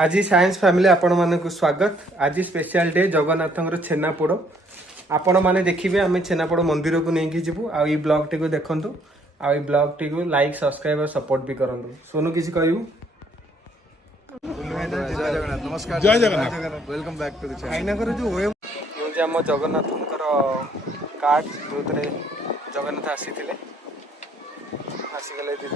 आज science family आपण मानक स्वागत। आज स्पेशल डे जगन्नाथ छेनापोड़ आपण मैंने देखिए आम छेनापोड़ मंदिर को लेकिन जीवु आ ब्लॉग टी देखु आ ब्लॉग टी लाइक सब्सक्राइब और सपोर्ट भी करूँ। सोनू किसी कहू नमस्कार जय Jagannath welcome back to the channel. जो आम जगन्नाथ कार्ड जो जगन्नाथ आसीगले दिज